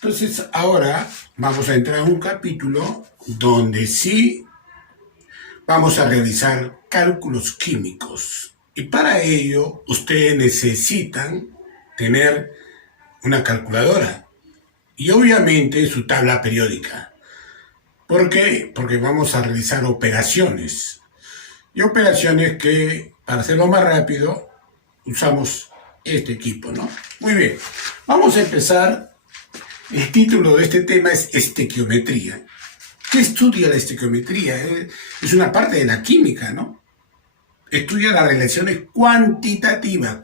Entonces ahora vamos a entrar en un capítulo donde sí vamos a realizar cálculos químicos. Y para ello ustedes necesitan tener una calculadora y obviamente su tabla periódica. ¿Por qué? Porque vamos a realizar operaciones. Y operaciones que, para hacerlo más rápido, usamos este equipo, ¿no? Muy bien. Vamos a empezar. El título de este tema es estequiometría. ¿Qué estudia la estequiometría? Es una parte de la química, ¿no? Estudia las relaciones cuantitativas,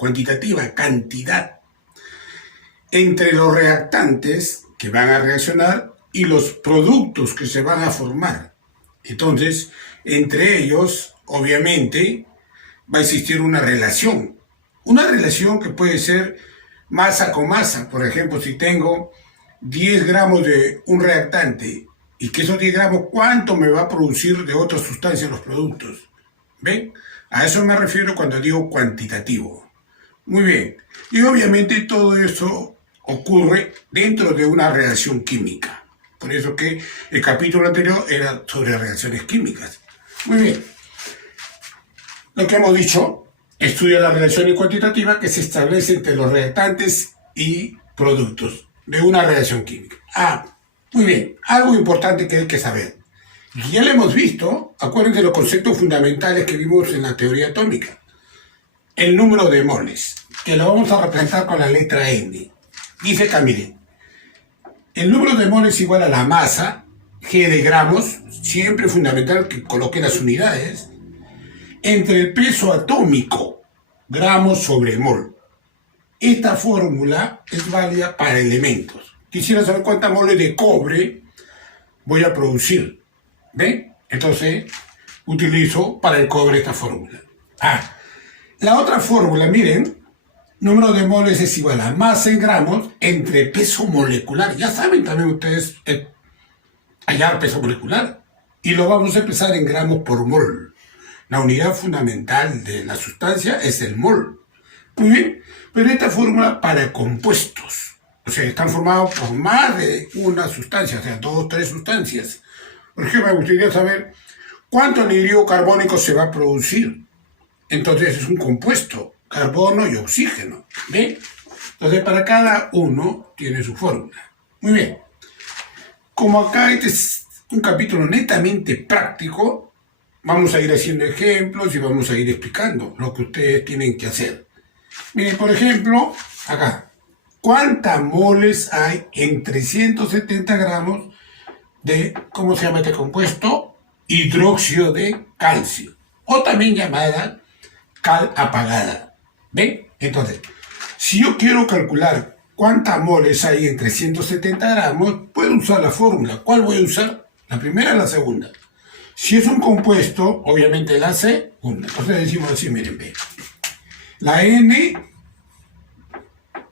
cantidad, entre los reactantes que van a reaccionar y los productos que se van a formar. Entonces, entre ellos, obviamente, va a existir una relación. Una relación que puede ser masa con masa. Por ejemplo, si tengo 10 gramos de un reactante y que esos 10 gramos, ¿cuánto me va a producir de otra sustancia los productos? ¿Ven? A eso me refiero cuando digo cuantitativo. Muy bien. Y obviamente todo eso ocurre dentro de una reacción química. Por eso que el capítulo anterior era sobre reacciones químicas. Muy bien. Lo que hemos dicho, estudia las relaciones cuantitativas que se establecen entre los reactantes y productos de una reacción química. Muy bien. Algo importante que hay que saber. Ya lo hemos visto, acuérdense de los conceptos fundamentales que vimos en la teoría atómica. El número de moles, que lo vamos a representar con la letra N. Dice acá, miren, el número de moles es igual a la masa, G de gramos, siempre es fundamental que coloquen las unidades, entre el peso atómico, gramos sobre mol. Esta fórmula es válida para elementos. Quisiera saber cuántas moles de cobre voy a producir. ¿Ven? Entonces, utilizo para el cobre esta fórmula. La otra fórmula, miren, número de moles es igual a masa en gramos entre peso molecular. Ya saben también ustedes hallar peso molecular. Y lo vamos a empezar en gramos por mol. La unidad fundamental de la sustancia es el mol. Muy bien, pero esta fórmula para compuestos. O sea, están formados por más de una sustancia, o sea, 2 o 3 sustancias. Por ejemplo, me gustaría saber cuánto anhídrido carbónico se va a producir. Entonces es un compuesto, carbono y oxígeno. ¿Ven? Entonces para cada uno tiene su fórmula. Muy bien. Como acá este es un capítulo netamente práctico, vamos a ir haciendo ejemplos y vamos a ir explicando lo que ustedes tienen que hacer. Miren, por ejemplo, acá. ¿Cuántas moles hay en 370 gramos de, ¿cómo se llama este compuesto? Hidróxido de calcio, o también llamada cal apagada. ¿Ven? Entonces, si yo quiero calcular cuántas moles hay en 370 gramos, puedo usar la fórmula. ¿Cuál voy a usar? ¿La primera o la segunda? Si es un compuesto, obviamente la segunda. Entonces decimos así, miren, ve. La N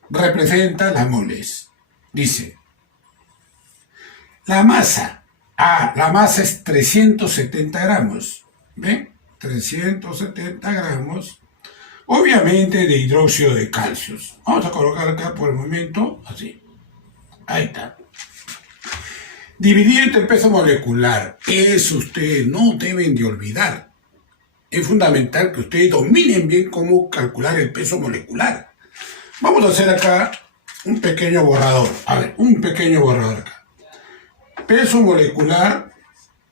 representa las moles. Dice, la masa. La masa es 370 gramos. ¿Ven? 370 gramos. Obviamente de hidróxido de calcio. Vamos a colocar acá por el momento, así. Ahí está. Dividir entre el peso molecular. Eso ustedes no deben de olvidar. Es fundamental que ustedes dominen bien cómo calcular el peso molecular. Vamos a hacer acá un pequeño borrador. A ver, un pequeño borrador acá. Peso molecular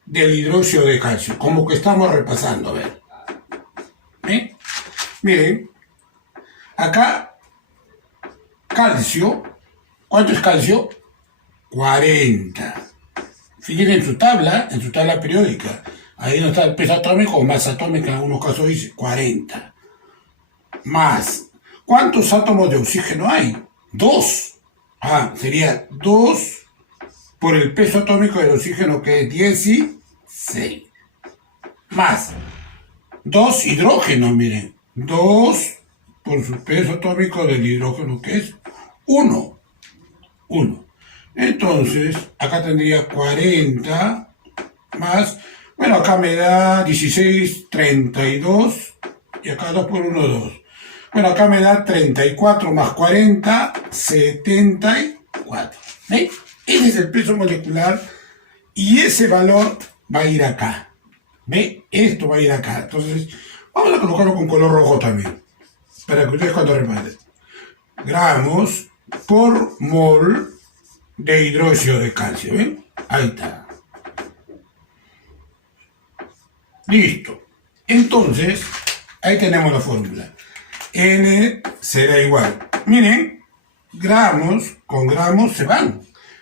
del hidróxido de calcio, como que estamos repasando, a ver. Miren, acá, calcio, ¿cuánto es calcio? 40. Fíjense en su tabla periódica, ahí no está el peso atómico o masa atómica, en algunos casos dice 40. Más, ¿cuántos átomos de oxígeno hay? 2. Sería 2 por el peso atómico del oxígeno, que es 16. Más 2 hidrógenos, miren. 2 por su peso atómico del hidrógeno, que es 1. Entonces, acá tendría 40 más, bueno, acá me da 16, 32, y acá 2 por 1, 2. Bueno, acá me da 34 más 40, 74. ¿Ve? Ese es el peso molecular y ese valor va a ir acá. ¿Ve? Esto va a ir acá. Entonces, vamos a colocarlo con color rojo también, para que ustedes cuando reparten. Gramos por mol de hidróxido de calcio, ¿ven? Ahí está. Listo. Entonces, ahí tenemos la fórmula. N será igual. Miren, gramos con gramos se van.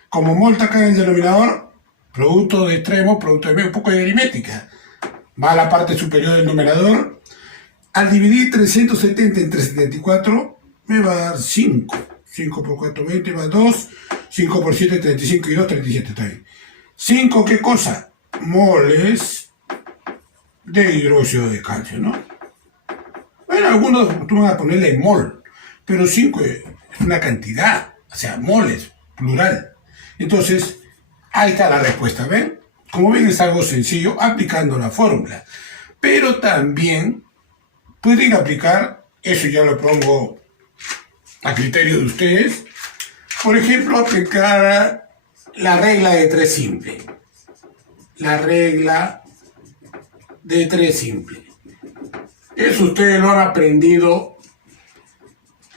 Como mol está acá en el denominador, producto de extremo, producto de medio, un poco de aritmética. Va a la parte superior del numerador. Al dividir 370 entre 74, me va a dar 5. 5 por 4, 20, va a 2. 5 por 7, 35 y 2, 37, está bien. 5, ¿qué cosa? Moles de hidróxido de calcio, ¿no? Bueno, algunos van a ponerle mol, pero 5 es una cantidad, o sea, moles, plural. Entonces, ahí está la respuesta, ¿ven? Como ven, es algo sencillo aplicando la fórmula. Pero también pueden aplicar, eso ya lo pongo a criterio de ustedes, por ejemplo, aplicar la regla de 3 simple. La regla de 3 simple. Eso ustedes lo han aprendido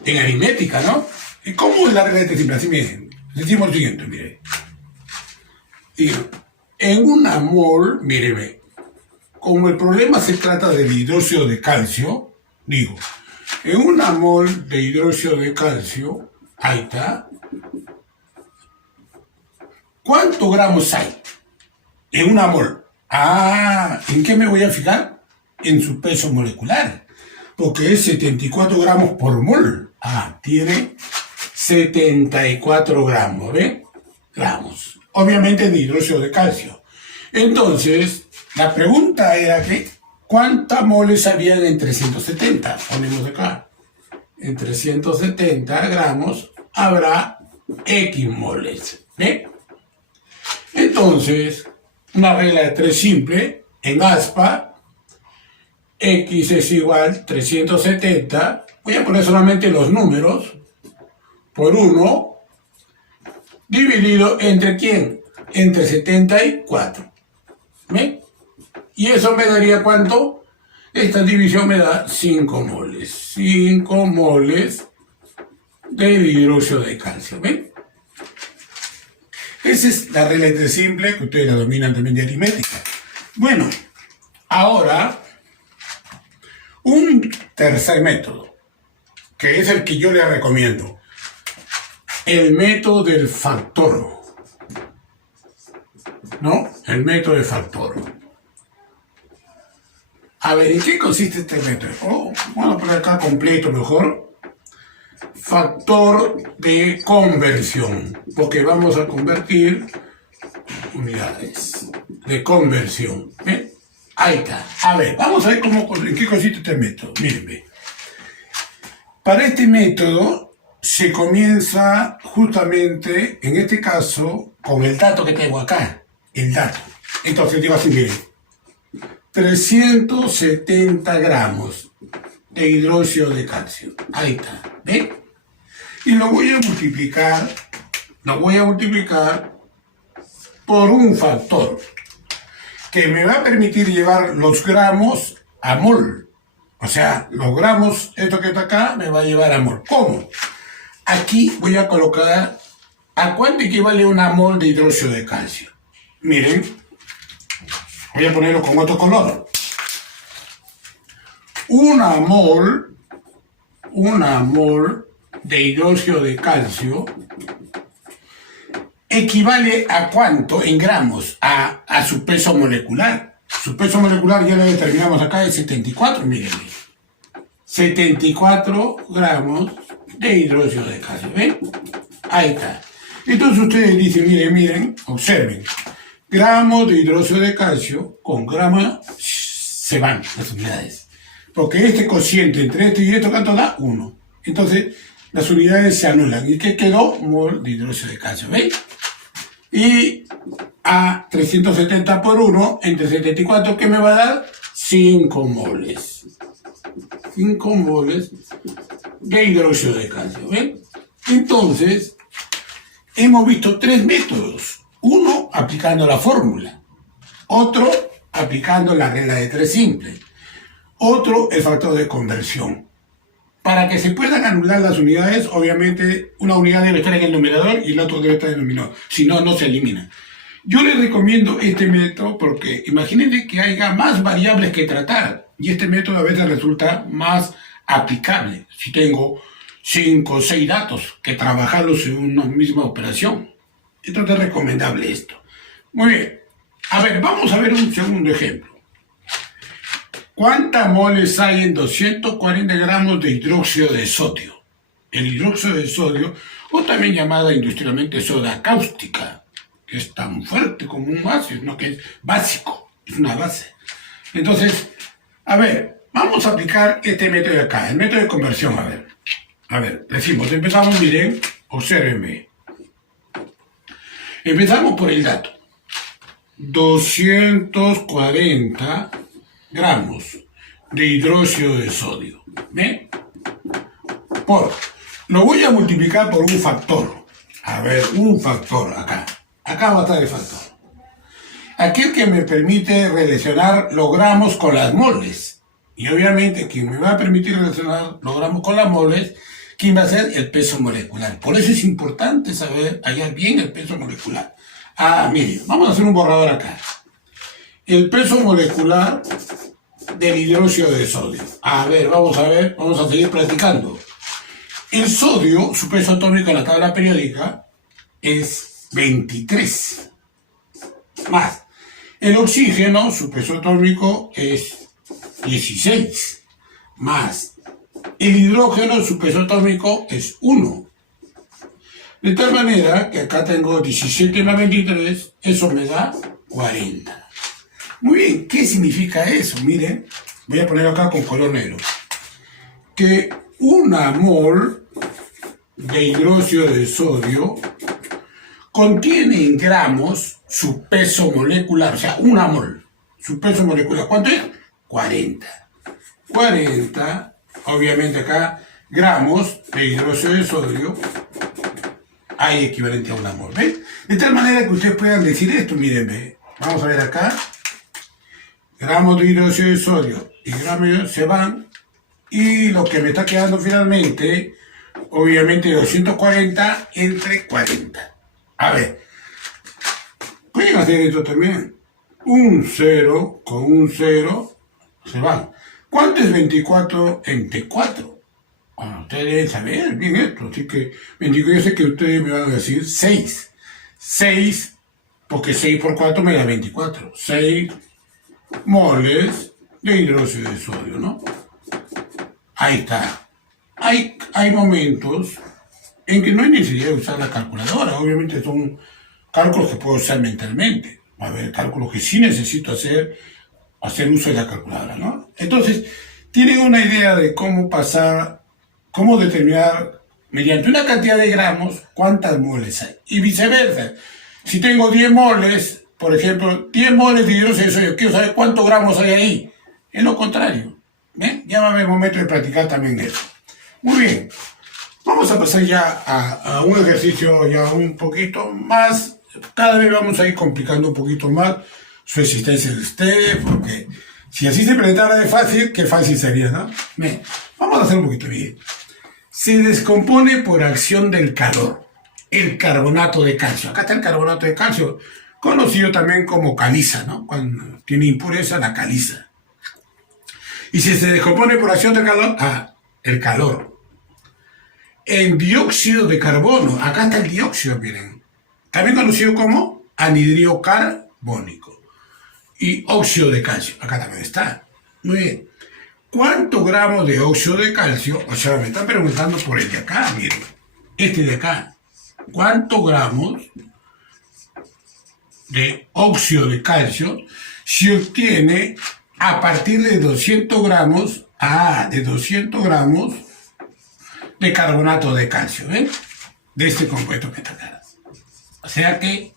en aritmética, ¿no? ¿Y cómo es la regla de 3 simple? Así miren, decimos lo siguiente, miren. En una mol, míreme, como el problema se trata del hidróxido de calcio, digo, en una mol de hidróxido de calcio, ahí está, ¿cuántos gramos hay en una mol? Ah, ¿en qué me voy a fijar? En su peso molecular, porque es 74 gramos por mol. Ah, tiene 74 gramos, ¿ven? Gramos. Obviamente de hidróxido de calcio. Entonces, la pregunta era que, ¿cuántas moles habían en 370? Ponemos acá. En 370 gramos habrá X moles. ¿Ve? Entonces, una regla de 3 simple, en aspa, X es igual 370, voy a poner solamente los números, por 1, dividido entre ¿quién? Entre 74. ¿Ve? Y eso me daría ¿cuánto? Esta división me da 5 moles. 5 moles de hidróxido de calcio. ¿Ven? Esa es la regla de 3 simple, que ustedes la dominan también de aritmética. Bueno, ahora, un tercer método, que es el que yo les recomiendo. El método del factor. ¿No? El método del factor. A ver, ¿en qué consiste este método? Vamos a poner acá completo mejor. Factor de conversión, porque vamos a convertir unidades de conversión. ¿Ven? Ahí está. A ver, vamos a ver en qué consiste este método. Miren, para este método se comienza justamente, en este caso, con el dato que tengo acá. El dato. Entonces digo así, miren. 370 gramos de hidróxido de calcio. Ahí está. ¿Ven? Y lo voy a multiplicar por un factor que me va a permitir llevar los gramos a mol. O sea, los gramos, esto que está acá, me va a llevar a mol. ¿Cómo? Aquí voy a colocar a cuánto equivale una mol de hidróxido de calcio. Miren, voy a ponerlo con otro color. Una mol de hidróxido de calcio equivale a cuánto en gramos, a su peso molecular. Su peso molecular ya lo determinamos acá, es 74, mírenme. 74 gramos de hidróxido de calcio, ¿ven? Ahí está. Entonces ustedes dicen, miren, observen. Gramos de hidróxido de calcio con gramos se van las unidades. Porque este cociente entre esto y esto, ¿cuánto da? 1. Entonces, las unidades se anulan. ¿Y qué quedó? Mol de hidróxido de calcio, ¿veis? Y a 370 por 1, entre 74, ¿qué me va a dar? 5 moles. 5 moles de hidróxido de calcio, ¿ven? Entonces, hemos visto tres métodos. Uno, aplicando la fórmula. Otro, aplicando la regla de tres simple. Otro, el factor de conversión. Para que se puedan anular las unidades, obviamente una unidad debe estar en el numerador y la otra debe estar en el denominador. Si no, no se elimina. Yo les recomiendo este método porque imagínense que haya más variables que tratar y este método a veces resulta más aplicable si tengo 5 o 6 datos que trabajarlos en una misma operación. Entonces es recomendable esto. Muy bien. A ver, vamos a ver un segundo ejemplo. ¿Cuántas moles hay en 240 gramos de hidróxido de sodio? El hidróxido de sodio, o también llamada industrialmente soda cáustica, que es tan fuerte como un ácido, ¿no? Que es básico, es una base. Entonces, a ver, vamos a aplicar este método de acá, el método de conversión, a ver, decimos, empezamos, miren, obsérvenme. Empezamos por el dato. 240 gramos de hidróxido de sodio. ¿Ven? Lo voy a multiplicar por un factor. A ver, un factor acá. Acá va a estar el factor. Aquel que me permite relacionar los gramos con las moles. Y obviamente quien me va a permitir relacionar los gramos con las moles, ¿quién va a ser? El peso molecular. Por eso es importante saber hallar bien el peso molecular. Miren, vamos a hacer un borrador acá. El peso molecular del hidróxido de sodio. A ver, vamos a seguir practicando. El sodio, su peso atómico en la tabla periódica, es 23. Más. El oxígeno, su peso atómico es 16. Más. El hidrógeno, su peso atómico es 1. De tal manera que acá tengo 17 más 23, eso me da 40. Muy bien, ¿qué significa eso? Miren, voy a poner acá con color negro. Que una mol de hidróxido de sodio contiene en gramos su peso molecular, o sea, una mol. Su peso molecular, ¿cuánto es? 40. 40, obviamente acá, gramos de hidróxido de sodio hay equivalente a una mol, ¿ven? De tal manera que ustedes puedan decir esto, miren, ¿ven? Vamos a ver acá. Gramos de hidróxido de sodio y gramos se van, y lo que me está quedando finalmente, obviamente 240 entre 40. A ver, pueden hacer esto también. Un 0 con un 0 se van. ¿Cuánto es 24 entre 4? Ustedes deben saber bien esto, así que 24, yo sé que ustedes me van a decir 6. 6, porque 6 por 4 me da 24. 6 moles de hidróxido de sodio, ¿no? Ahí está. Hay momentos en que no hay necesidad de usar la calculadora. Obviamente son cálculos que puedo usar mentalmente. Va a haber cálculos que sí necesito hacer uso de la calculadora, ¿no? Entonces, tienen una idea de cómo determinar mediante una cantidad de gramos cuántas moles hay. Y viceversa. Si tengo 10 moles, por ejemplo, 10 moles de hidróxido de sodio, quiero saber cuántos gramos hay ahí. Es lo contrario. ¿Ven? Ya va a haber momento de practicar también eso. Muy bien. Vamos a pasar ya a un ejercicio ya un poquito más. Cada vez vamos a ir complicando un poquito más su existencia de ustedes, porque si así se presentara de fácil, qué fácil sería, ¿no? Bien. Vamos a hacer un poquito bien. Se descompone por acción del calor el carbonato de calcio. Acá está el carbonato de calcio, conocido también como caliza, ¿no? Cuando tiene impureza, la caliza. Y si se descompone por acción del calor, el calor. El dióxido de carbono, acá está el dióxido, miren. También conocido como anhidro carbónico. Y óxido de calcio, acá también está. Muy bien. ¿Cuántos gramos de óxido de calcio? O sea, me están preguntando por el de acá, miren. Este de acá. ¿Cuántos gramos de óxido de calcio se obtiene a partir de 200 gramos, de carbonato de calcio, ¿ven? De este compuesto que está acá. O sea que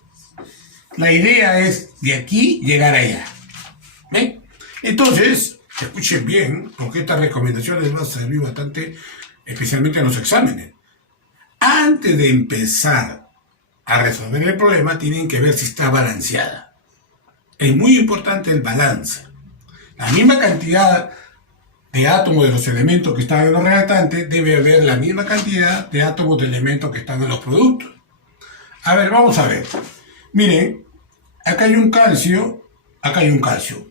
la idea es de aquí llegar allá, ¿ven? Entonces, escuchen bien, porque estas recomendaciones les van a servir bastante, especialmente en los exámenes. Antes de empezar a resolver el problema tienen que ver si está balanceada. Es muy importante el balance. La misma cantidad de átomos de los elementos que están en los reactantes debe haber la misma cantidad de átomos de elementos que están en los productos. A ver, vamos a ver. Miren, acá hay un calcio,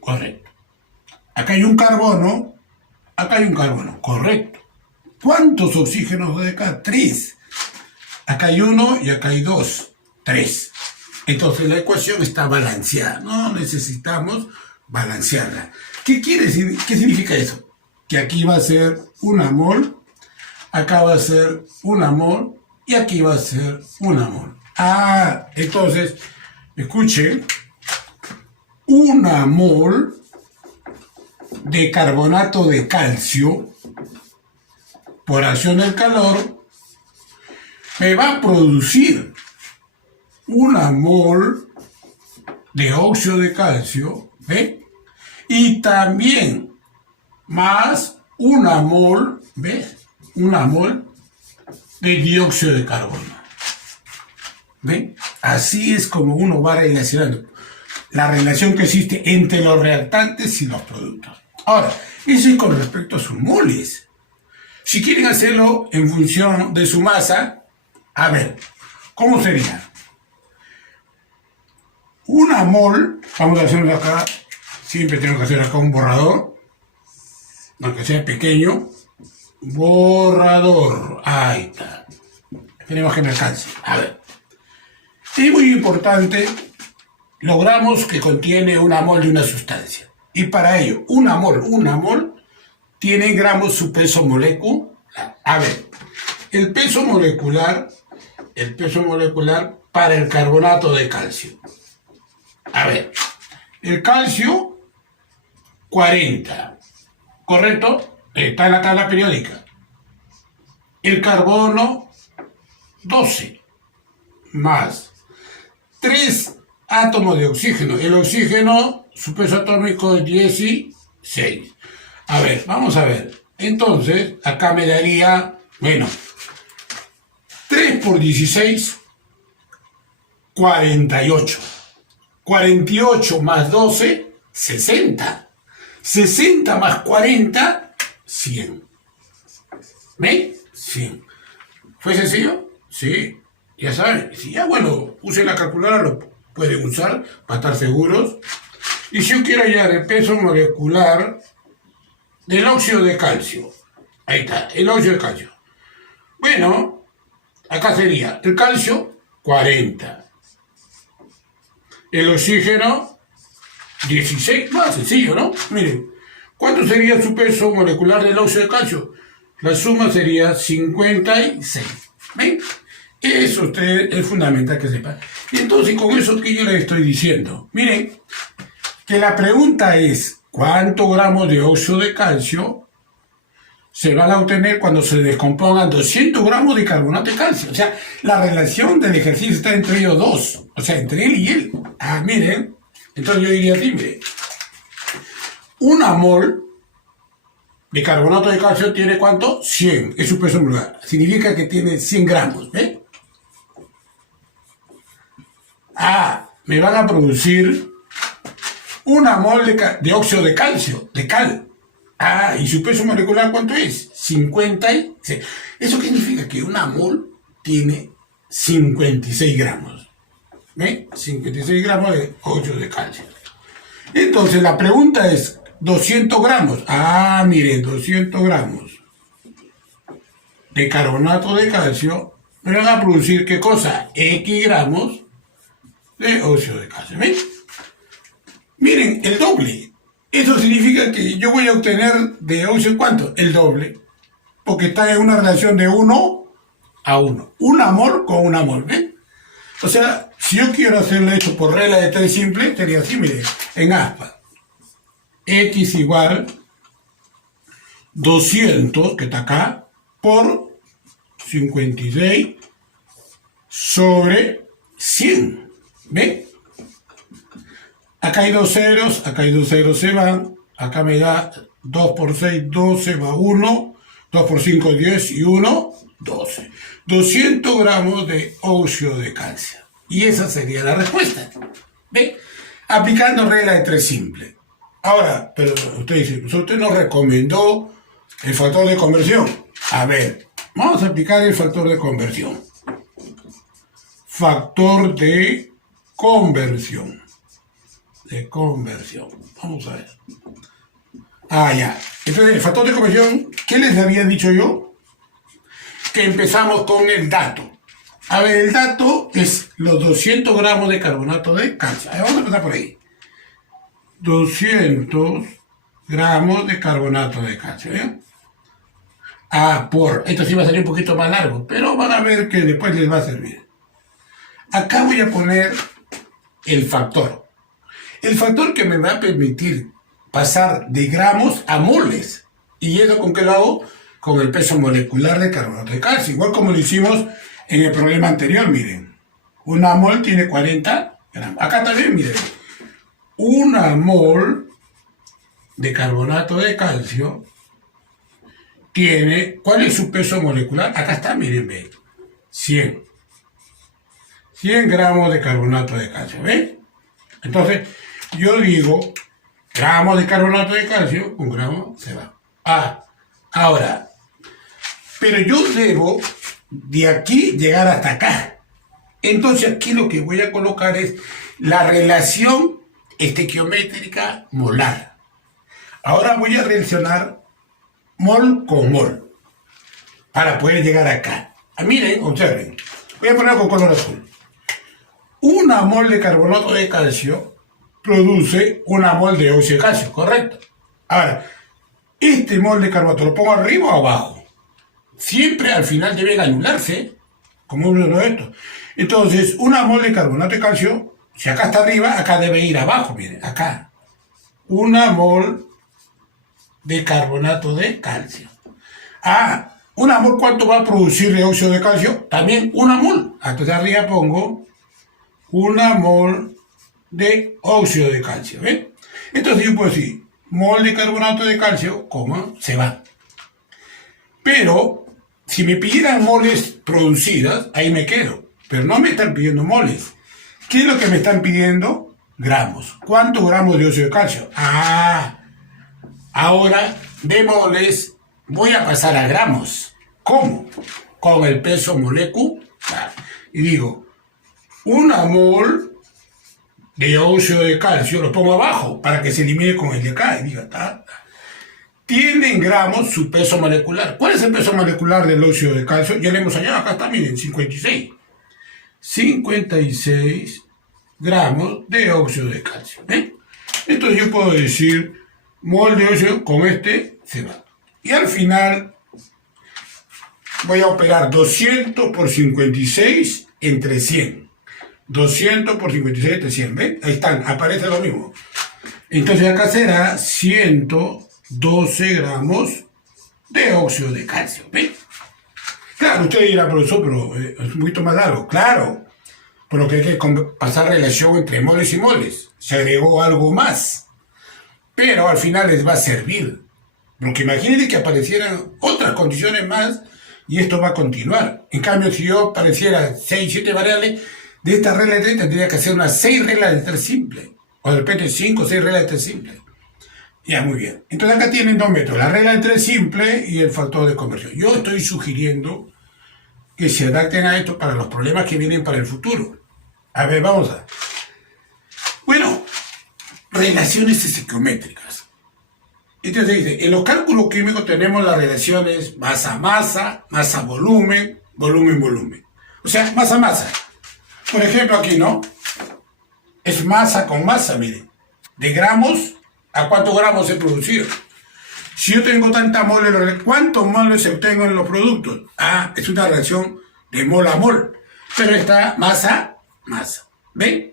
correcto. Acá hay un carbono, correcto. ¿Cuántos oxígenos hay acá? 3. Acá hay 1 y acá hay 2. 3. Entonces la ecuación está balanceada. No necesitamos balancearla. ¿Qué significa eso? Que aquí va a ser 1 mol, acá va a ser 1 mol y aquí va a ser 1 mol. Entonces, escuchen, 1 mol de carbonato de calcio por acción del calor me va a producir 1 mol de óxido de calcio, ¿ve? Y también más 1 mol, ¿ves? 1 mol de dióxido de carbono. ¿Ven? Así es como uno va relacionando la relación que existe entre los reactantes y los productos. Ahora, eso es con respecto a sus moles. Si quieren hacerlo en función de su masa, a ver, ¿cómo sería? 1 mol, vamos a hacerlo acá, siempre tengo que hacer acá un borrador, aunque sea pequeño, borrador, ahí está, esperemos que me alcance, a ver, es muy importante, logramos que contiene 1 mol de una sustancia, y para ello, 1 mol, tiene en gramos su peso molecular, a ver, el peso molecular para el carbonato de calcio, a ver, el calcio, 40, ¿correcto? Está en la tabla periódica. El carbono, 12, más 3 átomos de oxígeno. El oxígeno, su peso atómico es 16. A ver, vamos a ver. Entonces, acá me daría, bueno, 3 por 16, 48. 48 más 12, 60. 60 más 40, 100. ¿Ven? 100. ¿Fue sencillo? Sí. Ya saben. Si ya, bueno, usen la calculadora, lo pueden usar para estar seguros. Y si yo quiero hallar el peso molecular del óxido de calcio. Ahí está, el óxido de calcio. Bueno, acá sería el calcio, 40. El oxígeno, 16, más sencillo, ¿no? Miren, ¿cuánto sería su peso molecular del óxido de calcio? La suma sería 56. ¿Ven? Eso es fundamental que sepan. Y entonces, con eso que yo les estoy diciendo, miren, que la pregunta es, ¿cuántos gramos de óxido de calcio se van a obtener cuando se descompongan 200 gramos de carbonato de calcio? O sea, la relación del ejercicio está entre ellos dos. O sea, entre él y él. Miren. Entonces yo diría así, miren. 1 mol de carbonato de calcio tiene ¿cuánto? 100. Es su peso molecular. Significa que tiene 100 gramos. ¿Ven? Me van a producir 1 mol de óxido de calcio, de cal. ¿Y su peso molecular cuánto es? 56. ¿Eso qué significa? Que 1 mol tiene 56 gramos. ¿Ven? 56 gramos de óxido de calcio. Entonces la pregunta es, 200 gramos. Miren, 200 gramos de carbonato de calcio me van a producir, ¿qué cosa? X gramos de óxido de calcio. ¿Ven? Miren, el doble. Eso significa que yo voy a obtener de óxido, ¿cuánto? El doble. Porque está en una relación de 1 a 1. 1 mol con 1 mol, ¿ven? O sea, si yo quiero hacerlo hecho por regla de 3 simple, sería así, miren, en aspa. X igual 200, que está acá, por 56 sobre 100. ¿Ven? Acá hay 2 ceros, se van. Acá me da 2 por 6, 12, va 1. 2 por 5, 10 y 1, 12. 200 gramos de óxido de calcio. Y esa sería la respuesta. ¿Ve? Aplicando regla de 3 simple. Ahora, pero usted dice, pues usted nos recomendó el factor de conversión. A ver, vamos a aplicar el factor de conversión. Factor de conversión. Vamos a ver. Ya. Entonces, el factor de conversión, ¿qué les había dicho yo? Que empezamos con el dato. A ver, el dato es los 200 gramos de carbonato de calcio. Vamos a empezar por ahí. 200 gramos de carbonato de calcio. Esto sí va a salir un poquito más largo, pero van a ver que después les va a servir. Acá voy a poner el factor. El factor que me va a permitir pasar de gramos a moles. ¿Y eso con qué lo hago? Con el peso molecular de carbonato de calcio. Igual como lo hicimos en el problema anterior, miren. Una mol tiene 40 gramos. Acá también, miren. Una mol de carbonato de calcio tiene... ¿Cuál es su peso molecular? Acá está, miren, ve. 100 gramos de carbonato de calcio, ¿ven? Entonces, yo digo, gramos de carbonato de calcio, un gramo se va. Ahora, pero yo debo de aquí llegar hasta acá. Entonces, aquí lo que voy a colocar es la relación estequiométrica molar. Ahora voy a relacionar mol con mol para poder llegar acá. Miren, observen. Voy a poner con color azul. Una mol de carbonato de calcio produce una mol de óxido de calcio, ¿correcto? Ahora, este mol de carbonato, ¿lo pongo arriba o abajo? Siempre al final deben anularse, como uno de estos. Entonces, una mol de carbonato de calcio, si acá está arriba, acá debe ir abajo, miren, acá. Una mol de carbonato de calcio. Una mol, ¿cuánto va a producir de óxido de calcio? También una mol. Entonces arriba pongo una mol de óxido de calcio, ¿ven? Entonces yo puedo decir, mol de carbonato de calcio, se va. Pero, si me pidieran moles producidas, ahí me quedo. Pero no me están pidiendo moles. ¿Qué es lo que me están pidiendo? Gramos. ¿Cuántos gramos de óxido de calcio? Ahora de moles voy a pasar a gramos. ¿Cómo? Con el peso molecular. Y digo, una mol de óxido de calcio, lo pongo abajo para que se elimine con el de acá. Y digo, tiene en gramos su peso molecular. ¿Cuál es el peso molecular del óxido de calcio? Ya le hemos hallado, acá está, miren, 56. 56 gramos de óxido de calcio. ¿Ven? Entonces yo puedo decir, mol de óxido con este se va. Y al final voy a operar 200 por 56 entre 100. 200 por 56 entre 100. ¿Ven? Ahí están, aparece lo mismo. Entonces acá será 112 gramos de óxido de calcio. ¿Ven? Claro, usted dirá, profesor, pero es un poquito más largo. Claro, pero que hay que pasar relación entre moles y moles. Se agregó algo más. Pero al final les va a servir. Porque imagínense que aparecieran otras condiciones más y esto va a continuar. En cambio, si yo apareciera 6, 7 variables, de esta regla de 3 tendría que hacer unas 6 reglas de 3 simples. O de repente 5 o 6 reglas de 3 simples. Ya, muy bien. Entonces acá tienen dos métodos, la regla de 3 simple y el factor de conversión. Yo estoy sugiriendo que se adapten a esto para los problemas que vienen para el futuro. A ver, vamos a... Bueno, relaciones estequiométricas. Entonces dice, en los cálculos químicos tenemos las relaciones masa-masa, masa-volumen, volumen-volumen. O sea, masa-masa. Por ejemplo aquí, ¿no? Es masa con masa, miren. De gramos a cuántos gramos he producido. Si yo tengo tanta mole, ¿cuántos moles se obtengo en los productos? Es una reacción de mol a mol. Pero está masa, masa. ¿Ven?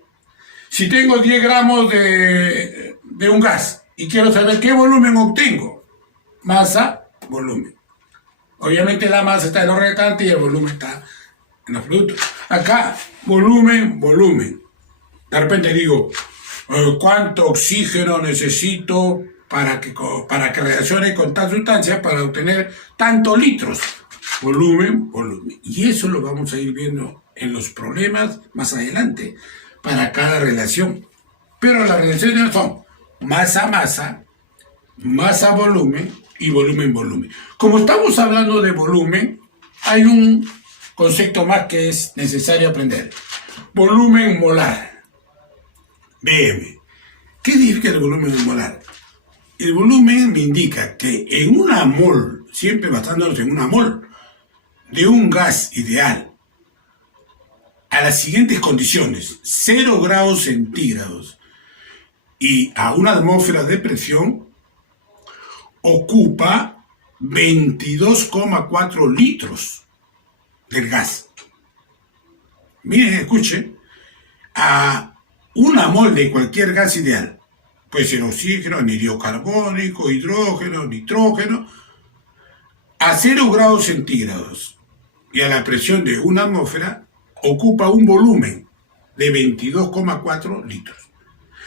Si tengo 10 gramos de un gas y quiero saber qué volumen obtengo, masa, volumen. Obviamente la masa está en los restantes y el volumen está en los productos. Acá, volumen, volumen. De repente digo, ¿cuánto oxígeno necesito para que reaccione con tal sustancia para obtener tantos litros? volumen, volumen. Y eso lo vamos a ir viendo en los problemas más adelante para cada relación. Pero las relaciones son masa-masa, masa-volumen y volumen-volumen. Como estamos hablando de volumen, hay un concepto más que es necesario aprender. Volumen molar. BM. ¿Qué significa el volumen molar? El volumen me indica que en una mol, siempre basándonos en una mol, de un gas ideal, a las siguientes condiciones, 0 grados centígrados y a una atmósfera de presión, ocupa 22,4 litros del gas. Miren, escuchen, a una mol de cualquier gas ideal, puede ser oxígeno, anhídrido carbónico, hidrógeno, nitrógeno, a 0 grados centígrados y a la presión de una atmósfera, ocupa un volumen de 22,4 litros.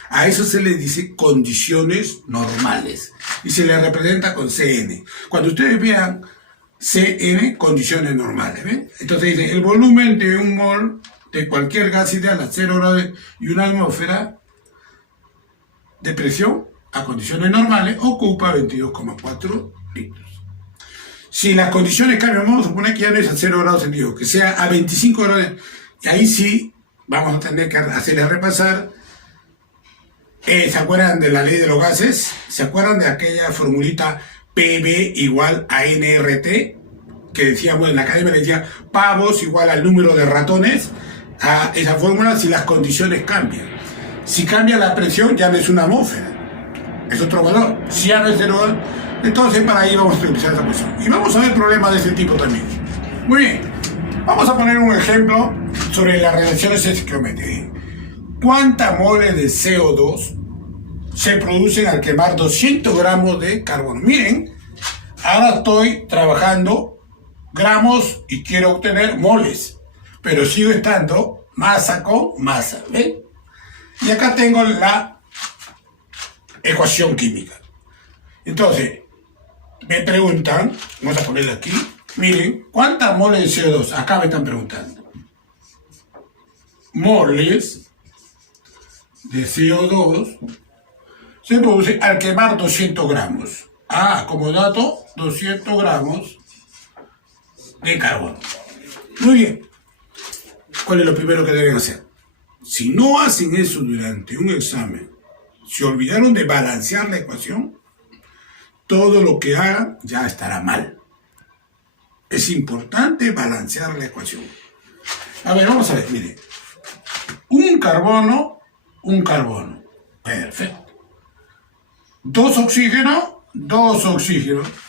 A eso se le dice condiciones normales y se le representa con CN. Cuando ustedes vean CN, condiciones normales, ¿ven? Entonces dice, el volumen de un mol de cualquier gas ideal a 0 grados y una atmósfera de presión a condiciones normales ocupa 22,4 litros. Si las condiciones cambian, vamos a suponer que ya no es a 0 grados centígrados, que sea a 25 grados, y ahí sí vamos a tener que hacerles repasar. ¿Se acuerdan de la ley de los gases? ¿Se acuerdan de aquella formulita PV igual a NRT? Que decíamos en la academia, decía pavos igual al número de ratones. A esa fórmula si las condiciones cambian. Si cambia la presión ya no es una atmósfera, es otro valor. Si ya no es 0 grados, entonces para ahí vamos a utilizar esa presión. Y vamos a ver problemas de ese tipo también. Muy bien, vamos a poner un ejemplo sobre las relaciones estequiométricas. ¿Cuántas moles de CO2 se producen al quemar 200 gramos de carbono? Miren, ahora estoy trabajando gramos y quiero obtener moles, pero sigo estando masa con masa, ¿ven? Y acá tengo la ecuación química. Entonces, me preguntan, vamos a ponerla aquí, miren, ¿cuántas moles de CO2? Acá me están preguntando. Moles de CO2 se produce al quemar 200 gramos. Como dato, 200 gramos de carbono. Muy bien. ¿Cuál es lo primero que deben hacer? Si no hacen eso durante un examen, se olvidaron de balancear la ecuación, todo lo que hagan ya estará mal. Es importante balancear la ecuación. A ver, vamos a ver, mire. Un carbono. Perfecto. Dos oxígenos.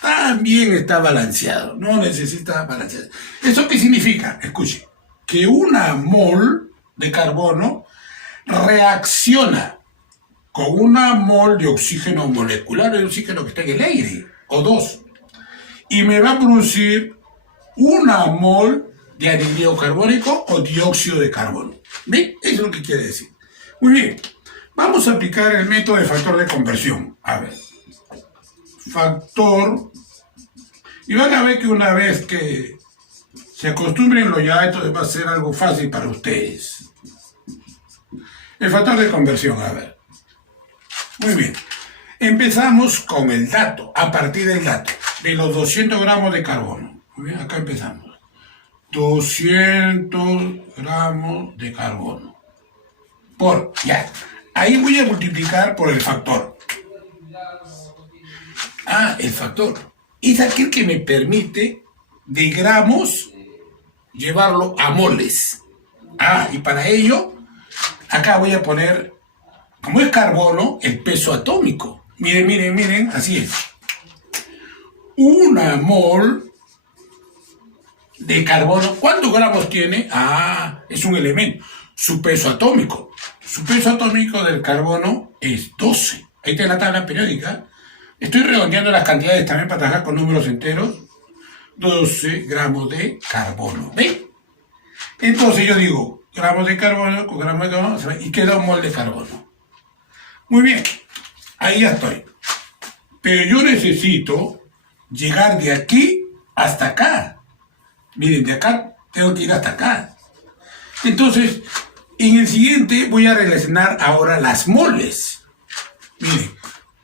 También está balanceado. No necesita balancear. ¿Eso qué significa? Escuche. Que una mol de carbono reacciona con una mol de oxígeno molecular, de oxígeno que está en el aire, o dos, y me va a producir una mol de anhídrido carbónico o dióxido de carbono. ¿Ven? Eso es lo que quiere decir. Muy bien, vamos a aplicar el método de factor de conversión. A ver, factor, y van a ver que una vez que se acostumbren ya, esto va a ser algo fácil para ustedes. El factor de conversión, a ver. Muy bien. Empezamos con el dato, a partir del dato, de los 200 gramos de carbono. Muy bien, acá empezamos. 200 gramos de carbono. Ahí voy a multiplicar por el factor. El factor. Es aquel que me permite de gramos llevarlo a moles. Y para ello, acá voy a poner, como es carbono, el peso atómico. Miren, así es. Una mol de carbono, ¿cuántos gramos tiene? Es un elemento. Su peso atómico. Su peso atómico del carbono es 12. Ahí está la tabla periódica. Estoy redondeando las cantidades también para trabajar con números enteros. 12 gramos de carbono. ¿Ven? Entonces yo digo, gramos de carbono con gramos de carbono, y queda un mol de carbono. Muy bien, ahí ya estoy. Pero yo necesito llegar de aquí hasta acá. Miren, de acá tengo que ir hasta acá. Entonces, en el siguiente voy a relacionar ahora las moles. Miren,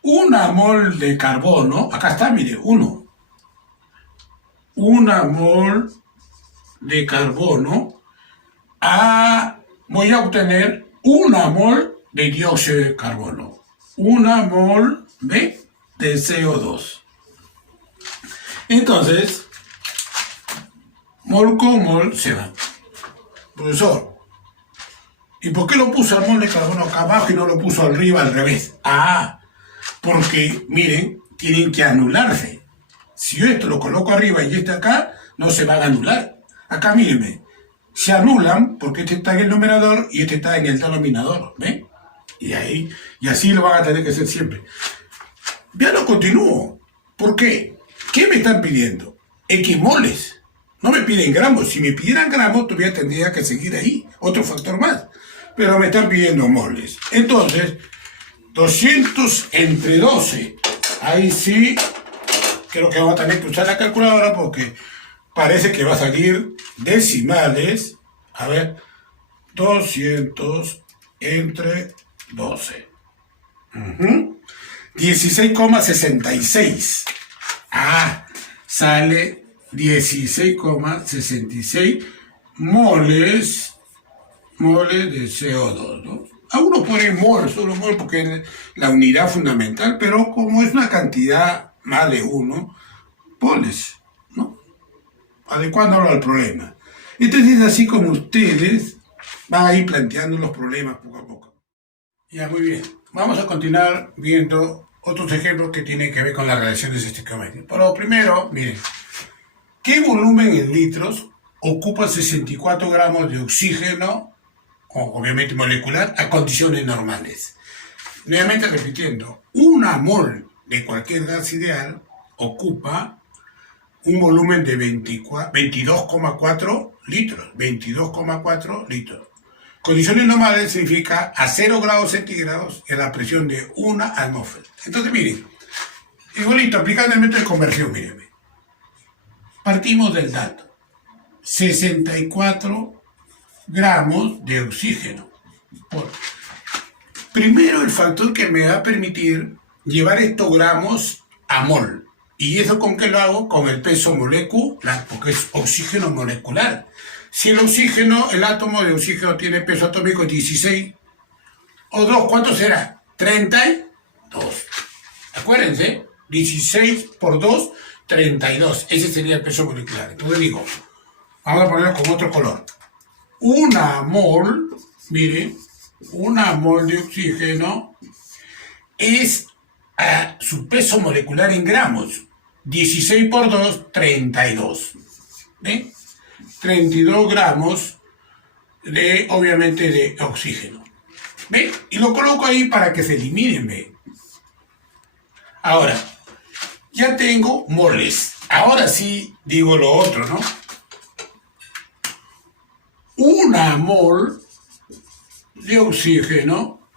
una mol de carbono, acá está, mire, una mol de carbono, voy a obtener una mol de dióxido de carbono, una mol de CO2. Entonces, mol con mol se van. Profesor, ¿y por qué lo puso el mol de carbono acá abajo y no lo puso arriba al revés? Porque, miren, tienen que anularse. Si yo esto lo coloco arriba y este acá, no se van a anular. Acá, mírenme, se anulan porque este está en el numerador y este está en el denominador, ¿ven? Y así lo van a tener que hacer siempre. Ya no continúo. ¿Por qué? ¿Qué me están pidiendo? X moles. No me piden gramos. Si me pidieran gramos, todavía tendría que seguir ahí. Otro factor más. Pero me están pidiendo moles. Entonces, 200 entre 12. Ahí sí, creo que vamos a tener que usar la calculadora porque parece que va a salir decimales. A ver, 200 entre 12. 16,66. Sale 16,66 moles de CO2, ¿no? A uno pone mol, solo mol porque es la unidad fundamental, pero como es una cantidad más de uno, pones, ¿no? Adecuándolo al problema. Entonces es así como ustedes van a ir planteando los problemas poco a poco. Ya, muy bien. Vamos a continuar viendo otros ejemplos que tienen que ver con las reacciones estequiométricas. Pero primero, miren, ¿qué volumen en litros ocupa 64 gramos de oxígeno, obviamente molecular, a condiciones normales? Nuevamente repitiendo, una mol de cualquier gas ideal ocupa un volumen de 22,4 litros. 22,4 litros. Condiciones normales significa a 0 grados centígrados en la presión de una atmósfera. Entonces, miren, igualito, aplicando el método de conversión, mírenme. Partimos del dato. 64 gramos de oxígeno. Primero, el factor que me va a permitir llevar estos gramos a mol. ¿Y eso con qué lo hago? Con el peso molecular, porque es oxígeno molecular. Si el oxígeno, el átomo de oxígeno tiene peso atómico 16 o 2, ¿cuánto será? 32. Acuérdense, 16 por 2, 32. Ese sería el peso molecular. Entonces digo, vamos a ponerlo con otro color. Una mol, miren, una mol de oxígeno es su peso molecular en gramos. 16 por 2, 32. ¿Ven? 32 gramos de, obviamente, de oxígeno. ¿Ven? Y lo coloco ahí para que se eliminen, ¿ven? Ahora, ya tengo moles. Ahora sí digo lo otro, ¿no? Una mol de oxígeno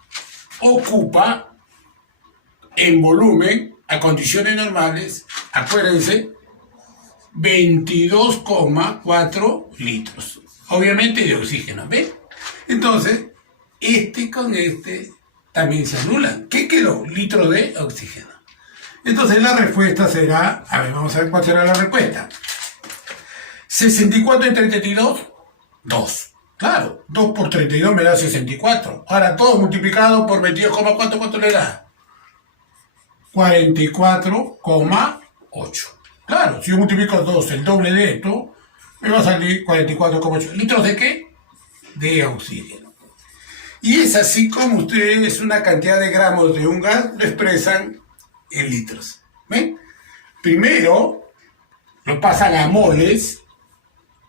ocupa en volumen, a condiciones normales, acuérdense, 22,4 litros. Obviamente de oxígeno, ¿ven? Entonces, este con este también se anulan. ¿Qué quedó? Litro de oxígeno. Entonces la respuesta será, a ver, vamos a ver cuál será la respuesta. 64 entre 32, 2. Claro, 2 por 32 me da 64. Ahora todo multiplicado por 22,4, ¿cuánto le da? 44,8. Claro, si yo multiplico 2, el doble de esto, me va a salir 44,8. ¿Litros de qué? De oxígeno. Y es así como ustedes una cantidad de gramos de un gas lo expresan en litros. ¿Ven? Primero lo pasan a moles,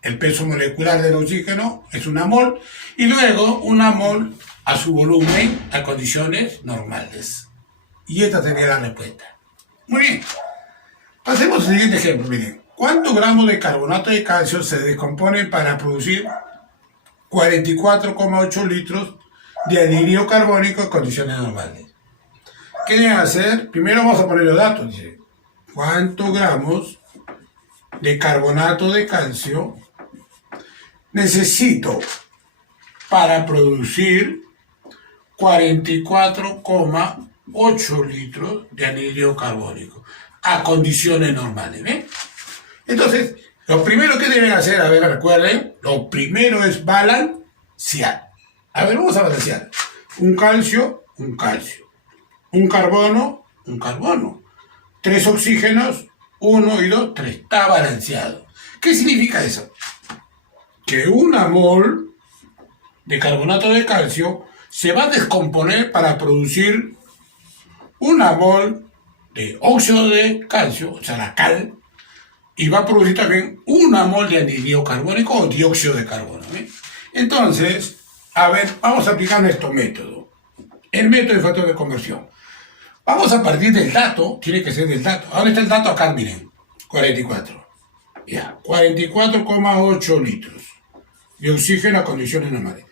el peso molecular del oxígeno es una mol, y luego una mol a su volumen a condiciones normales. Y esta sería la respuesta. Muy bien. Pasemos al siguiente ejemplo. Miren, ¿cuántos gramos de carbonato de calcio se descomponen para producir 44,8 litros de anhídrido carbónico en condiciones normales? ¿Qué deben hacer? Primero vamos a poner los datos. Dice, ¿cuántos gramos de carbonato de calcio necesito para producir 44,8 litros de anhídrido carbónico a condiciones normales, ¿ven? Entonces, lo primero que deben hacer, a ver, recuerden, lo primero es balancear. A ver, vamos a balancear. Un calcio, un calcio. Un carbono, un carbono. 3 oxígenos, 1 y 2, 3. Está balanceado. ¿Qué significa eso? Que una mol de carbonato de calcio se va a descomponer para producir una mol de óxido de calcio, o sea, la cal, y va a producir también una mol de anhídrido carbónico o dióxido de carbono. Entonces, a ver, vamos a aplicar nuestro método. El método de factor de conversión. Vamos a partir del dato, tiene que ser del dato. ¿Dónde está el dato? Acá, miren, 44. Ya, 44,8 litros de oxígeno a condiciones normales.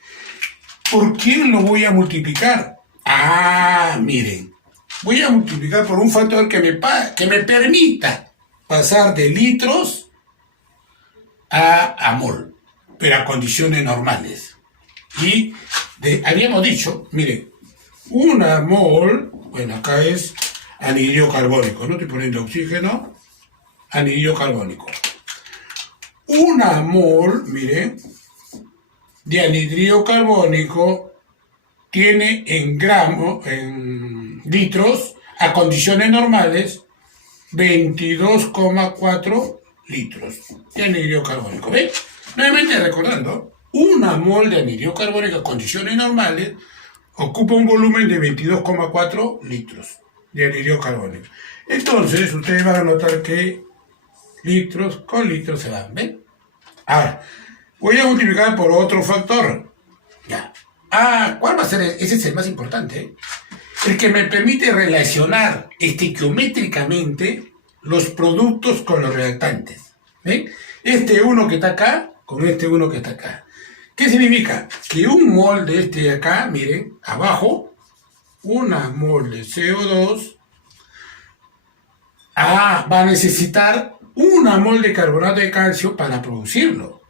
¿Por quién lo voy a multiplicar? Ah, miren, voy a multiplicar por un factor que me permita pasar de litros a mol, pero a condiciones normales. Y habíamos dicho, miren, una mol, bueno, acá es anhídrido carbónico, no estoy poniendo oxígeno, anhídrido carbónico. Una mol, miren, de anhídrido carbónico tiene en gramos, en litros, a condiciones normales, 22,4 litros de anhídrido carbónico. ¿Ven? Nuevamente recordando, una mol de anhídrido carbónico a condiciones normales ocupa un volumen de 22,4 litros de anhídrido carbónico. Entonces, ustedes van a notar que litros con litros se van, ¿ven? Ahora, voy a multiplicar por otro factor. Ya. Ah, ¿cuál va a ser? Ese es el más importante, ¿eh? El que me permite relacionar estequiométricamente los productos con los reactantes. ¿Ven? Este uno que está acá con este uno que está acá. ¿Qué significa? Que un mol de este de acá, miren, abajo, una mol de CO2, va a necesitar una mol de carbonato de calcio para producirlo.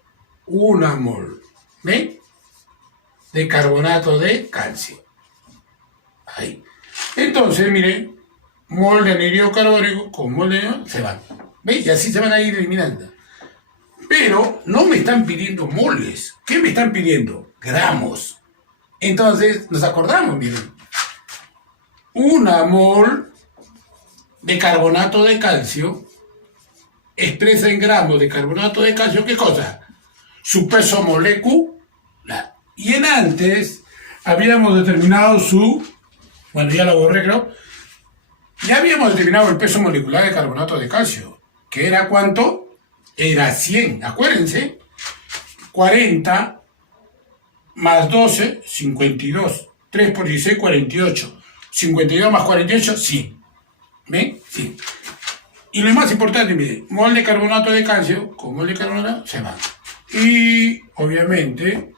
Una mol, ¿ven? De carbonato de calcio. Ahí. Entonces, miren, mol de anhídrido carbónico con mol de se van. ¿Ves? Y así se van a ir eliminando. Pero no me están pidiendo moles. ¿Qué me están pidiendo? Gramos. Entonces, nos acordamos, miren. Una mol de carbonato de calcio expresa en gramos de carbonato de calcio, ¿qué cosa? Su peso molecular. Y en antes habíamos determinado bueno, ya lo borré, creo. Ya habíamos determinado el peso molecular de carbonato de calcio, que era ¿cuánto? Era 100, acuérdense. 40 más 12, 52. 3 por 16, 48. 52 más 48, 100. ¿Ven? 100. Y lo más importante, miren, mol de carbonato de calcio con mol de carbonato se van. Y obviamente,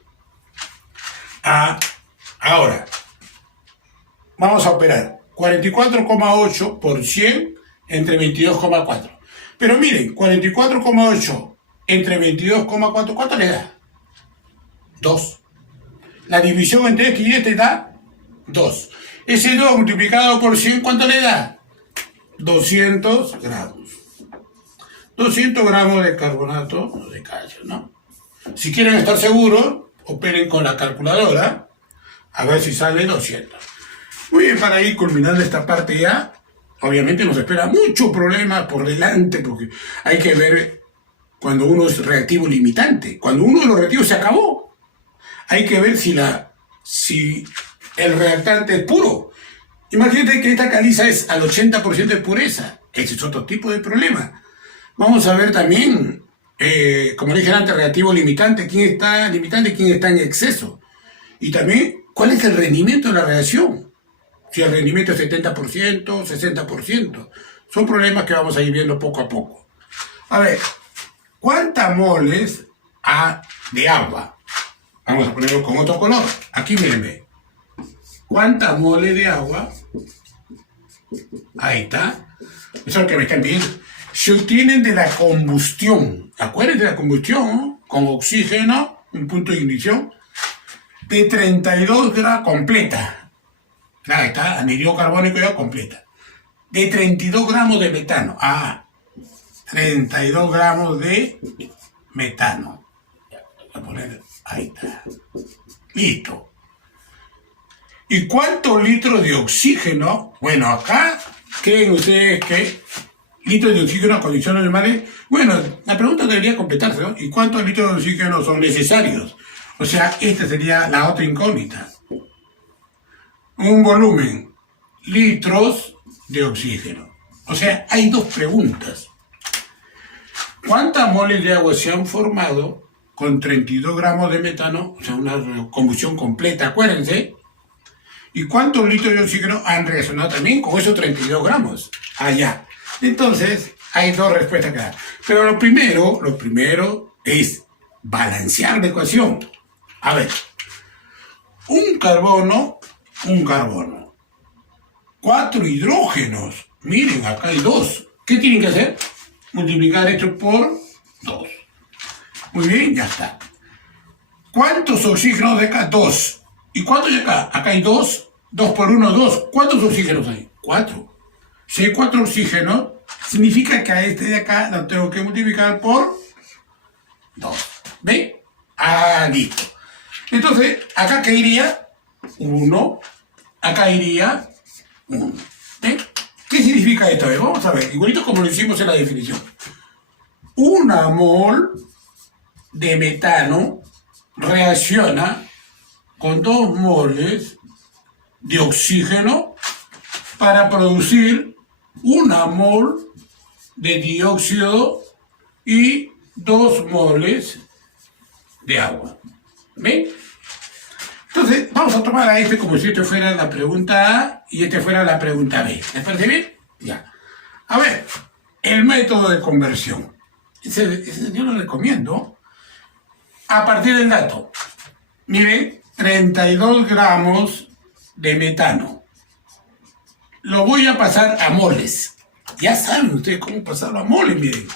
ahora, vamos a operar 44,8 por 100 entre 22,4. Pero miren, 44,8 entre 22,4, ¿cuánto le da? 2. La división entre este y este da 2. Ese 2 multiplicado por 100, ¿cuánto le da? 200 gramos. 200 gramos de carbonato de calcio, ¿no? Si quieren estar seguros, operen con la calculadora, a ver si sale 200. Muy bien, para ir culminando esta parte ya, obviamente nos espera mucho problema por delante, porque hay que ver cuando uno es reactivo limitante. Cuando uno de los reactivos se acabó, hay que ver si el reactante es puro. Imagínate que esta caliza es al 80% de pureza. Ese es otro tipo de problema. Vamos a ver también, como dije antes, reactivo limitante, quién está limitante y quién está en exceso. Y también, ¿cuál es el rendimiento de la reacción? Si el rendimiento es 70%, 60%. Son problemas que vamos a ir viendo poco a poco. A ver, ¿cuántas moles de agua? Vamos a ponerlo con otro color. Aquí mírenme. ¿Cuántas moles de agua? Ahí está. Eso es lo que me están pidiendo. se obtienen de la combustión. Acuérdense de la combustión, ¿no? Con oxígeno, un punto de ignición, de 32 gramos completa. Claro, está anhídrido carbónico ya completa. De 32 gramos de metano. 32 gramos de metano. Voy a poner, ahí está. Listo. ¿Y cuántos litros de oxígeno? Bueno, acá, ¿creen ustedes que litros de oxígeno a condiciones normales? Bueno, la pregunta debería completarse, ¿no? ¿Y cuántos litros de oxígeno son necesarios? O sea, esta sería la otra incógnita. Un volumen, litros de oxígeno. O sea, hay dos preguntas. ¿Cuántas moles de agua se han formado con 32 gramos de metano? O sea, una combustión completa, acuérdense. ¿Y cuántos litros de oxígeno han reaccionado también con esos 32 gramos? Ya. Entonces, hay dos respuestas acá. Pero lo primero es balancear la ecuación. A ver, un carbono. 4 hidrógenos. Miren, acá hay 2. ¿Qué tienen que hacer? Multiplicar esto por 2. Muy bien, ya está. ¿Cuántos oxígenos de acá? 2. ¿Y cuántos de acá? Acá hay 2. 2 por 1, 2. ¿Cuántos oxígenos hay? 4. Si hay 4 oxígenos, significa que a este de acá lo tengo que multiplicar por 2. ¿Ven? Listo. Entonces, acá caería 1. Acá iría 1. ¿Ven? ¿Qué significa esto? Vamos a ver, igualito como lo hicimos en la definición. Una mol de metano reacciona con 2 moles de oxígeno para producir 1 mol de dióxido y 2 moles de agua. ¿Ven? Entonces, vamos a tomar a este como si este fuera la pregunta A y este fuera la pregunta B. ¿Les parece bien? Ya. A ver, el método de conversión. Ese yo lo recomiendo. A partir del dato. Miren, 32 gramos de metano. Lo voy a pasar a moles. Ya saben ustedes cómo pasarlo a moles, miren.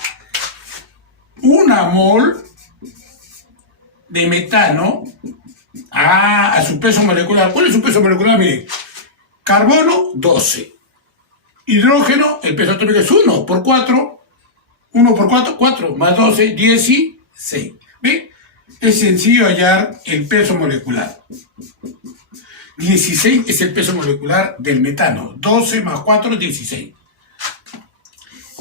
1 mol de metano a su peso molecular. ¿Cuál es su peso molecular? Miren, carbono 12. Hidrógeno, el peso atómico es 1 por 4. 1 por 4, 4 más 12, 16. ¿Ven? Es sencillo hallar el peso molecular. 16 es el peso molecular del metano. 12 más 4, 16.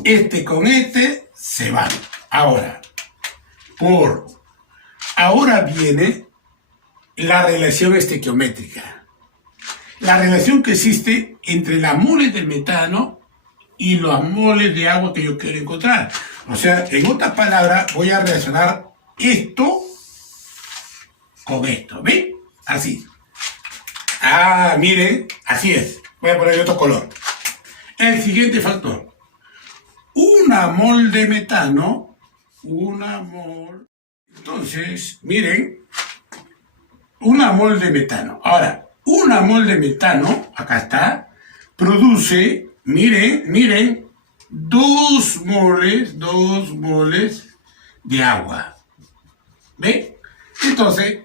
Este con este se van. Ahora viene la relación estequiométrica. La relación que existe entre las moles del metano y los moles de agua que yo quiero encontrar. O sea, en otras palabras, voy a relacionar esto con esto. ¿Ven? Así. Miren, así es. Voy a poner otro color. El siguiente factor. 1 mol de metano. 1 mol. Entonces, miren. 1 mol de metano. Ahora, 1 mol de metano, acá está, produce, miren, 2 moles de agua. ¿Ven? Entonces,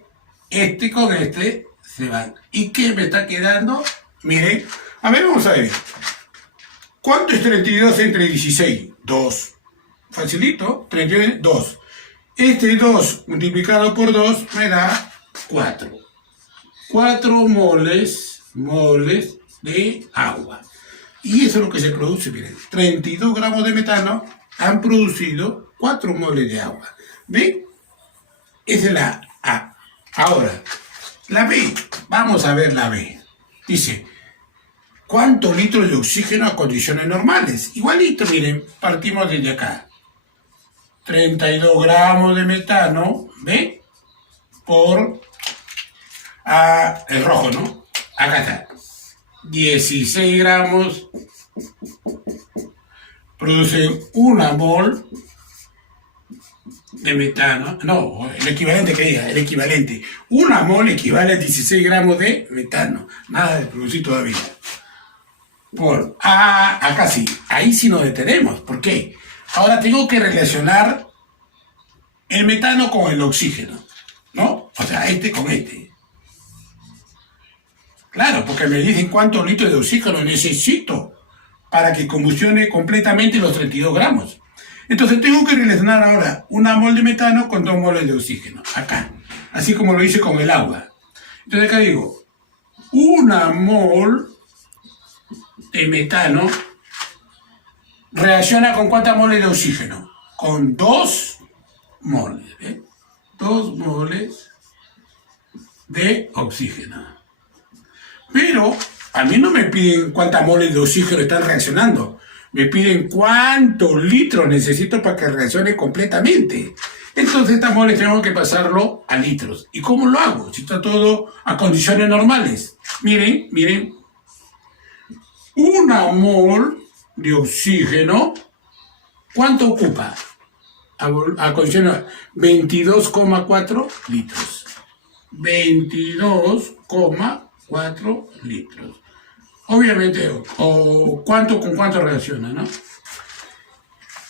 este con este se van. ¿Y qué me está quedando? Miren, a ver, vamos a ver. ¿Cuánto es 32 entre 16? 2. Facilito, 32, 2. Este 2 multiplicado por 2 me da 4. 4 moles de agua. Y eso es lo que se produce, miren. 32 gramos de metano han producido 4 moles de agua. ¿Ven? Esa es la A. Ahora, la B. Vamos a ver la B. Dice, ¿cuántos litros de oxígeno a condiciones normales? Igualito, miren, partimos desde acá. 32 gramos de metano, ¿ven? Por el rojo, ¿no? Acá está. 16 gramos producen 1 mol de metano. No, el equivalente que diga, el equivalente. 1 mol equivale a 16 gramos de metano. Nada de producir todavía. Acá sí. Ahí sí nos detenemos. ¿Por qué? Ahora tengo que relacionar el metano con el oxígeno, ¿no? O sea, este con este. Claro, porque me dicen cuántos litros de oxígeno necesito para que combustione completamente los 32 gramos. Entonces tengo que relacionar ahora una mol de metano con 2 moles de oxígeno, acá, así como lo hice con el agua. Entonces acá digo, una mol de metano reacciona con ¿cuántas moles de oxígeno? Con 2 moles, ¿eh? 2 moles de oxígeno. Pero a mí no me piden cuántas moles de oxígeno están reaccionando. Me piden cuántos litros necesito para que reaccione completamente. Entonces estas moles tengo que pasarlo a litros. ¿Y cómo lo hago? Si está todo a condiciones normales. Miren, miren. Una mol de oxígeno, ¿cuánto ocupa? A condiciones 22,4 litros. 22,4 litros. Obviamente, o cuánto con cuánto reacciona, ¿no?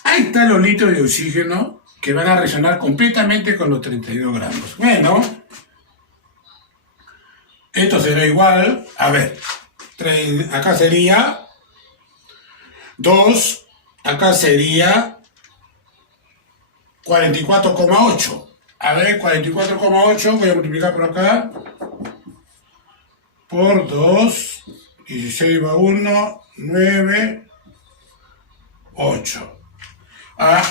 Ahí están los litros de oxígeno que van a reaccionar completamente con los 32 gramos. Bueno, esto será igual, a ver, acá sería 2, acá sería 44,8. A ver, 44,8, voy a multiplicar por acá, por 2, 16 va 1, 9, 8.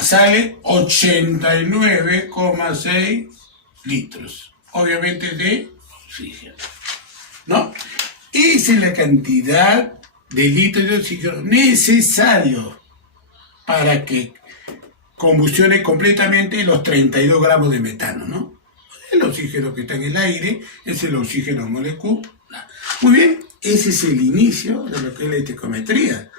Sale 89,6 litros, obviamente de oxígeno, ¿no? Esa es la cantidad de litros de oxígeno necesario para que combustione completamente los 32 gramos de metano, ¿no? El oxígeno que está en el aire es el oxígeno molecular. Muy bien, ese es el inicio de lo que es la estequiometría.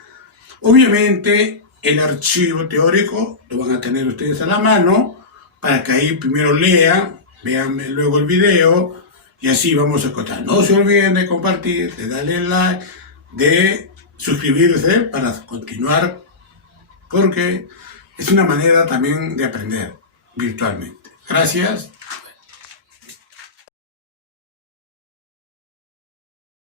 Obviamente, el archivo teórico lo van a tener ustedes a la mano para que ahí primero lean, vean luego el video y así vamos a contar. No se olviden de compartir, de darle like, de suscribirse para continuar, porque es una manera también de aprender virtualmente. Gracias.